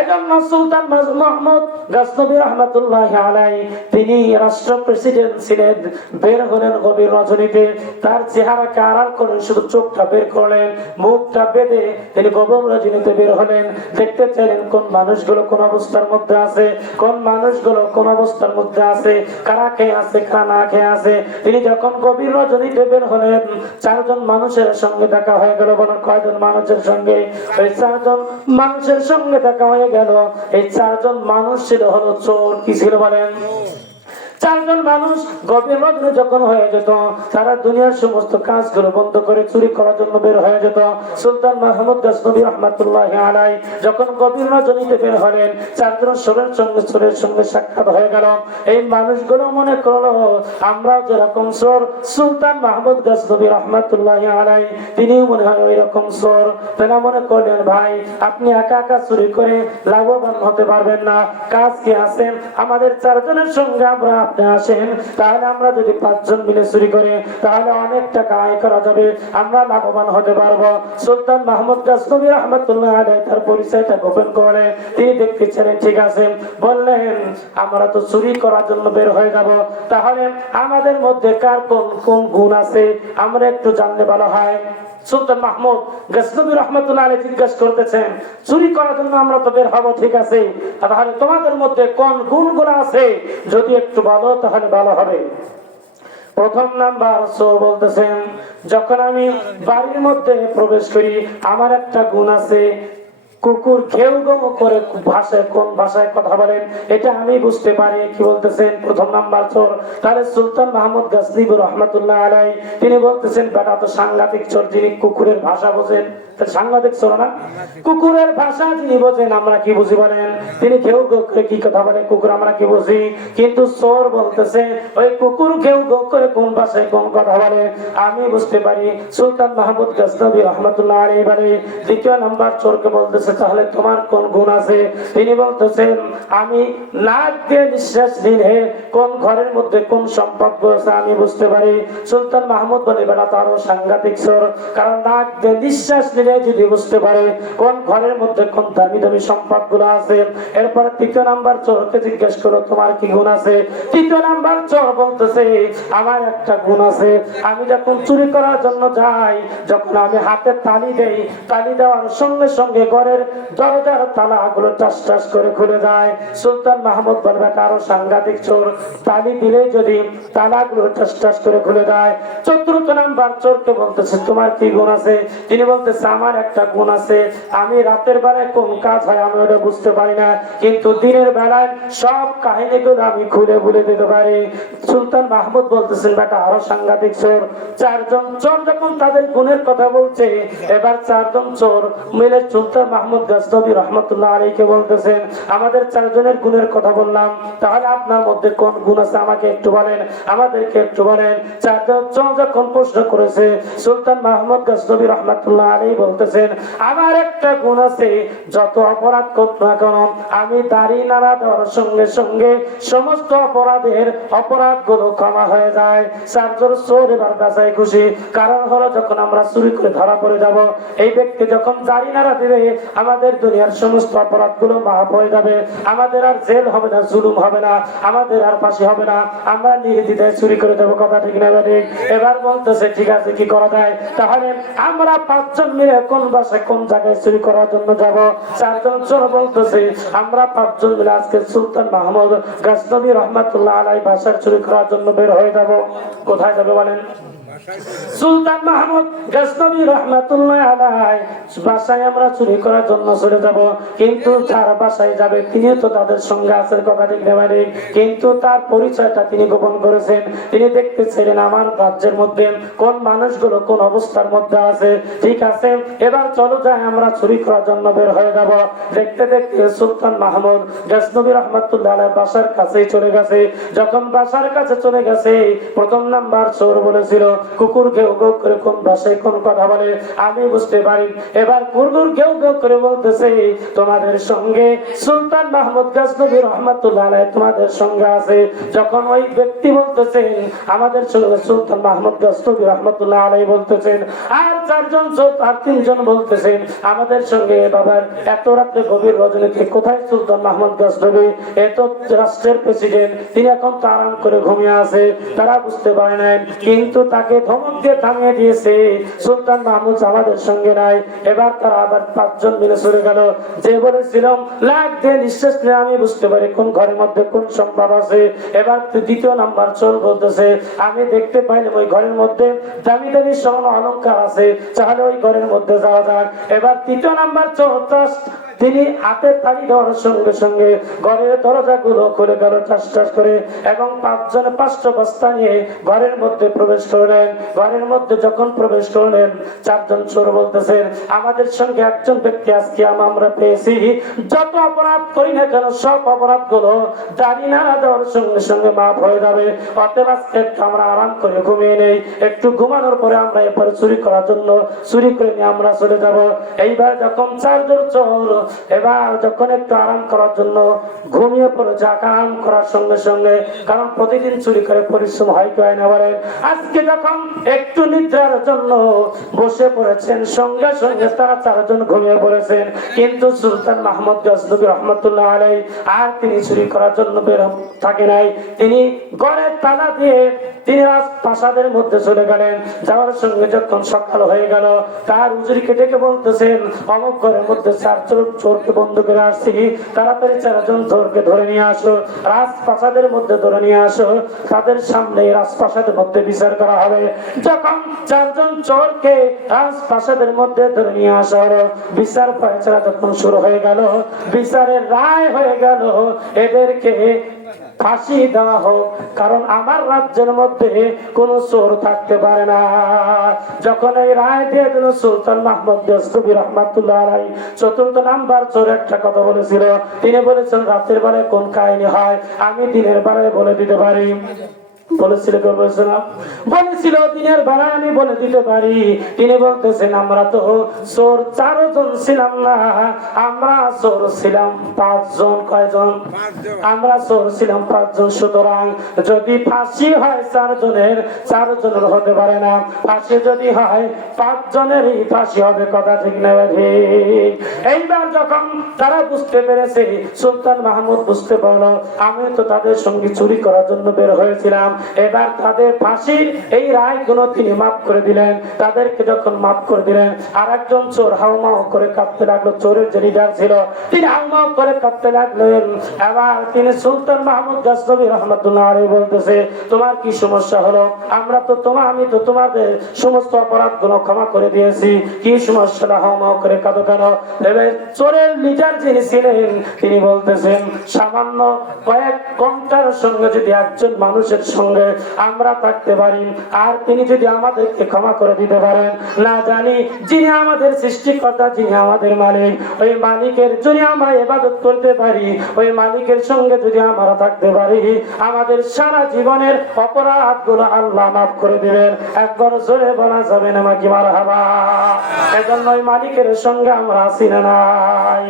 এজন্য সুলতান মাহমুদ গজনবী রাহমাতুল্লাহি আলাইহি তিনি রাষ্ট্র প্রেসিডেন্ট ছিলেন। বের হলেন গভীর রজনীতে, তার চেহারাকে আড়াল করে শুধু চোখটা বের করলেন, মুখটা বেঁধে তিনি গভীর রজনীতে বের হলেন। দেখতে চাইলেন কোন মানুষগুলো কোন অবস্থার মধ্যে আছে, কোন মানুষগুলো কোন অবস্থার মধ্যে আছে, কারা খেয়ে আছে কারা না খেয়ে আছে। তিনি যখন গভীর রজনীতে বের হলেন, চারজন মানুষের সঙ্গে দেখা হয়ে গেল। বলেন কয়জন মানুষের সঙ্গে? ওই চারজন মানুষের সঙ্গে দেখা হয়ে গেল। এই চারজন মানুষ ছিল হলো চোর। কি ছিল বলেন? চারজন মানুষ গভীর রজনী যখন হয়ে যেত, তারা দুনিয়ার সমস্ত কাজগুলো বন্ধ করে চুরি করার জন্য বের হয়ে যেত। সুলতান মাহমুদ গজনবী রাহমাতুল্লাহি আলাইহি যখন গভীর রজনীতে বের হলেন, চারজন চোরের সঙ্গে সাক্ষাৎ হয়ে গেল। এই মানুষগুলো মনে করলো আমরা যেরকম চোর, সুলতান মাহমুদ গজনবী রাহমাতুল্লাহি আলাইহি তিনি মনে হয় ওই রকম চোর। তারা মনে করলেন ভাই আপনি একা একা চুরি করে লাভবান হতে পারবেন না, কাজ কি আছেন আমাদের চারজনের সঙ্গে আমরা আপনি আসেন, তাহলে আমরা যদি পাঁচজন মিলে চুরি করি তাহলে অনেক টাকা আয় করা যাবে, আমরা লাভবান হতে পারবো। সুলতান মাহমুদ গজনবী রাহমাতুল্লাহি আলাইহি তার পরিচয়টা গোপন করে তিনি দেখতে ছিলেন। ঠিক আছে, বললেন আমরা তো চুরি করার জন্য বের হয়ে যাব, তাহলে আমাদের মধ্যে কার কোন কোন গুণ আছে আমরা একটু জানলে ভালো হয়। সুলতান মাহমুদ গজনবী রাহমাতুল্লাহি আলাইহি জিজ্ঞাসা করতেছেন চুরি করার জন্য আমরা তো বের হব, ঠিক আছে, তাহলে তোমাদের মধ্যে কোন গুণগুলো আছে যদি একটু বলো তাহলে ভালো হবে। প্রথম নাম্বার চোর বলতেছেন যখন আমি বাড়ির মধ্যে প্রবেশ করি আমার একটা গুণ আছে, কুকুর ঘেউ ঘেউ করে ভাষায় কোন ভাষায় কথা বলেন এটা আমি বুঝতে পারি। কি বলতেছেন? প্রথম নাম্বার চোর। তাহলে সুলতান মাহমুদ গজনবী রাহমাতুল্লাহি আলাইহি তিনি বলতেছেন বেটা তো সাংঘাতিক চোর, যিনি কুকুরের ভাষা বোঝেন। সাংঘাতিক চোর না, কুকুরের ভাষা যিনি বোঝেন আমরা কি বুঝি বলেন? তিনি ঘেউ ঘেউ করে কি কথা বলে কুকুর আমরা কি বুঝি, কিন্তু চোর বলতেছে ওই কুকুর ঘেউ ঘেউ করে কোন ভাষায় কোন কথা বলে আমি বুঝতে পারি। সুলতান মাহমুদ গজনবী রাহমাতুল্লাহি আলাইহি বলে দ্বিতীয় নাম্বার চোরকে বলতেছে তাহলে তোমার কোন গুণ আছে? তিনি বলতেছেন আমি নাক দিয়ে নিঃশ্বাস নিলে কোন ঘরের মধ্যে কোন সম্পর্ক আছে আমি বুঝতে পারি। সুলতান মাহমুদ বলে বেটা তো আরো সাংঘাতিক চোর, কারণ নাক দিয়ে নিঃশ্বাস নিলে যদি বুঝতে পারে কোন ঘরের মধ্যে কোন দামি দামি সম্পদ গুলো আছে। এরপরে তৃতীয় নাম্বার চোরকে জিজ্ঞেস করো তোমার কি গুণ আছে? তৃতীয় নাম্বার চোর বলতেছে আমার একটা গুণ আছে, আমি যখন চুরি করার জন্য যাই যখন আমি হাতে তালি দেই, তালি দেওয়ার সঙ্গে সঙ্গে ঘরের দরজার তালাগুলো টাস টাস করে খুলে যায়। সুলতান মাহমুদ বলবে আরো সাংঘাতিক চোর, তালি দিলে যদি তালাগুলো টাস টাস করে খুলে যায়। চতুর্থ নাম্বার চোরকে বলতেছে তোমার কি গুণ আছে? তিনি বলতেছে আমার একটা গুণ আছে, আমি রাতের বেলায় কোন কাজ হয় আমি ওটা বুঝতে পারি না, কিন্তু দিনের বেলায় সব কাহিনীগুলো আমি খুলে বলে দিতে পারি। সুলতান মাহমুদ বলতেছেন বেটা আরো সাংঘাতিক চোর। চারজন চোর যখন তাদের গুণের কথা বলছে, এবার চারজন চোর মিলে সুলতান মাহমুদ গজনবী রাহমাতুল্লাহি আলাইহি বলতেছেন আমাদের চারজনের গুণের কথা বললাম, তাহলে আপনার মধ্যে কোন গুণ আছে আমাকে একটু বলেন, আমাদেরকে একটু বলেন। চারজন চোর যখন প্রশ্ন করেছে সুলতান মাহমুদ গজনবী রাহমাতুল্লাহি আলাইহি বলতেছেন আমার একটা গুণ আছে, যত অপরাধ করব না কেন আমি দাড়ি নাড়া দেওয়ার সঙ্গে সঙ্গে সমস্ত অপরাধগুলো ক্ষমা হয়ে যায়। চারজন চোর এবার বাঁচাই খুশি, কারণ হলো যখন আমরা চুরি করে ধরা পড়ে যাব এই ব্যক্তি যখন দাড়ি নাড়া দিবে আমাদের দুনিয়ার সমস্ত অপরাধগুলো মাফ হয়ে যাবে, আমাদের আর জেল হবে না, জুলুম হবে না, আমাদের আর ফাঁসি হবে না, আমরা নির্দ্বিধায় চুরি করে দেবো। কথা ঠিক না ঠিক? এবার বলতেছে ঠিক আছে কি করা যায়, তাহলে আমরা পাঁচজন মিলে কোন বাসায় কোন জায়গায় চুরি করার জন্য যাব? চারজন চোর বলতেছে আমরা পাঁচজন মিলে আজকে সুলতান মাহমুদ গজনবী রাহমাতুল্লাহি আলাইহি বাসায় চুরি করার জন্য বের হয়ে যাব। কোথায় যাবে বলেন? সুলতান মাহমুদ গজনবী রাহমাতুল্লাহি আলাইহি বাসায় আমরা চুরি করার জন্য চলে যাব, কিন্তু যার বাসায় যাবে তিনি তো তাদের সঙ্গে আছেন। কথা ঠিক না ঠিক? কিন্তু তার পরিচয়টা তিনি গোপন করেছেন। তিনি দেখতে চাইলেন আমার রাজ্যের মধ্যে কোন মানুষগুলো কোন অবস্থার মধ্যে আছে। ঠিক আছে, এবার চলো যাই আমরা চুরি করার জন্য বের হয়ে যাব। দেখতে দেখতে সুলতান মাহমুদ গজনবী রাহমাতুল্লাহি আলাইহি বাসার কাছেই চলে গেছে। যখন বাসার কাছে চলে গেছে প্রথম নাম্বার চোর বলেছিল কুকুর ঘেউ ঘেউ করে কোন ভাষায় কোন কথা বলে আমি বুঝতে পারি। এবার কুকুর ঘেউ ঘেউ করে বলতেছে, তোমাদের সঙ্গে সুলতান মাহমুদ গজনবী রহমাতুল্লাহ আলাইহি তোমাদের সঙ্গে আছে। যখন ওই ব্যক্তি বলতেছেন আমাদের সঙ্গে সুলতান মাহমুদ গজনবী রহমাতুল্লাহ আলাইহি বলতেছেন, আর চারজন আর তিনজন বলতেছেন আমাদের সঙ্গে। বাবার এত রাত্রে গভীর রজনীতে কোথায় সুলতান মাহমুদ গজনবী? এত রাষ্ট্রের প্রেসিডেন্ট, তিনি এখন তো আরাম করে ঘুমিয়ে আছে। তারা বুঝতে পারে নাই, কিন্তু তাকে ধমক দিয়ে থামিয়ে দিয়েছে, সুলতান মাহমুদ আমাদের সঙ্গে নাই। এবার তারা আবার পাঁচজন মিলে চলে গেল। যে বলেছিলাম লাখ দিয়ে নিঃশ্বাস নিয়ে আমি বুঝতে পারি কোন ঘরের মধ্যে কোন সম্ভব আছে। এবার দ্বিতীয় নাম্বার চোর বলতেছে, আমি দেখতে পাইলাম ওই ঘরের মধ্যে দামি দামি স্বর্ণ অলংকার আছে, তাহলে ওই ঘরের মধ্যে যাওয়া যাক। এবার তৃতীয় নাম্বার চোর তিনি হাতে তালি দেওয়ার সঙ্গে সঙ্গে ঘরের দরজা গুলো খুলে গেল টাস টাস করে, এবং পাঁচজনে 5টা বস্তা নিয়ে ঘরের মধ্যে প্রবেশ করলেন। ঘরের মধ্যে যখন প্রবেশ করলেন, চারজন চোর বলতেছেন আমাদের সঙ্গে একজন ব্যক্তি আজকে আমরা পেয়েছি, যত অপরাধ করি না কেন সব অপরাধ গুলো দাড়ি নাড়া দেওয়ার সঙ্গে সঙ্গে মাফ হয়ে যাবে। অতএব আজকে আমরা আরাম করে ঘুমিয়ে নেই, একটু ঘুমানোর পরে আমরা এরপরে চুরি করার জন্য চুরি করে নিয়ে আমরা চলে যাব। এইবার যখন চারজন চোর এবার যখন একটু আরাম করার জন্য ঘুমিয়ে পড়েছে, আরাম করার সঙ্গে সঙ্গে, কারণ প্রতিদিন চুরি করে পরিশ্রম হয় কি হয় না বলেন, আজকে যখন একটু নিদ্রার জন্য বসে পড়েছেন, সঙ্গে সঙ্গে তারা চারজন ঘুমিয়ে পড়েছেন। কিন্তু সুলতান মাহমুদ গজনবী রহমাতুল্লাহ আলাইহি আর তিনি চুরি করার জন্য বের থাকে নাই। তিনি ঘরের তালা দিয়ে তিনি রাজপ্রাসাদের মধ্যে চলে গেলেন। যাওয়ার সঙ্গে যখন সকাল হয়ে গেল, তার হুজুরকে ডেকে বলতেছেন অমুক ঘরের মধ্যে চারজন চোরকে বন্ধ করে আসছি, তাড়াতাড়ি চারজন চোরকে ধরে নিয়ে আসো, রাজপ্রাসাদের মধ্যে ধরে নিয়ে আসো, তাদের সামনে রাজপ্রাসাদের মধ্যে বিচার করা হবে। যখন চারজন চোরকে রাজপ্রাসাদের মধ্যে ধরে নিয়ে আসা হলো, বিচার ফয়সালা যখন শুরু হয়ে গেল, বিচারের রায় হয়ে গেল এদেরকে ফাঁসি দেওয়া হোক, কারণ আমার রাজ্যের মধ্যে কোন চোর থাকতে পারে না। যখন এই রায় দিয়ে দিল সুলতান মাহমুদ গজনবী রহমাতুল্লাহ আলাইহি, চতুর্থ নাম্বার চোর একটা কথা বলেছিল। তিনি বলেছেন রাতের বেলায় কোন কাহিনী হয় আমি দিনের বেলায় বলে দিতে পারি। বলেছিল দিনের বেলায় আমি বলে দিতে পারি। তিনি বলতেছেন আমরা তো চোর চারজন ছিলাম না, আমরা চোর ছিলাম 5 জন। কয়জন? আমরা চোর ছিলাম 5 জন। সুতরাং যদি ফাঁসি হয় 4 জনের, 4 জনের হতে পারে না। ফাঁসি যদি হয় 5 জনেরই ফাঁসি হবে। কথা ঠিক না ঠিক? এইবার যখন তারা বুঝতে পেরেছে, সুলতান মাহমুদ বুঝতে পারলো আমি তো তাদের সঙ্গে চুরি করার জন্য বের হয়েছিলাম, এবার তাদের ফাঁসির এই রায় গুলো তিনি মাফ করে দিলেন। তাদেরকে যখন মাফ করে দিলেন, আর একজন চোর হাউমাউ করে কাঁদতে লাগলো। চোরের যে লিডার ছিল তিনি হাউমাউ করে কাঁদতে লাগলেন। এবার তিনি সুলতান মাহমুদ গজনবী রহমাতুল্লাহ আলাইহি বলতেছে তোমার কি সমস্যা হলো? আমি তো তোমাদের সমস্ত অপরাধ গুলো ক্ষমা করে দিয়েছি, কি সমস্যা? হাউমাউ করে কাঁদো কেন? এবার চোরের লিডার যিনি ছিলেন তিনি বলতেছেন সামান্য কয়েক ঘন্টার সঙ্গে যদি একজন মানুষের সঙ্গে আমরা থাকতে পারি, আর তিনি যদি আমাদেরকে ক্ষমা করে দিতে পারেন, না জানি যিনি আমাদের সৃষ্টিকর্তা, যিনি আমাদের মালিক, ওই মালিকের যদি আমরা ইবাদত করতে পারি, ওই মালিকের সঙ্গে যদি আমরা থাকতে পারি, আমাদের সারা জীবনের অপরাধ গুলো আল্লাহ মাফ করে দিবেন। একবার জোরে বলা যাবে না মাকি মারহাবা। এজন্য ওই মালিকের সঙ্গে আমরা আছি না নাই?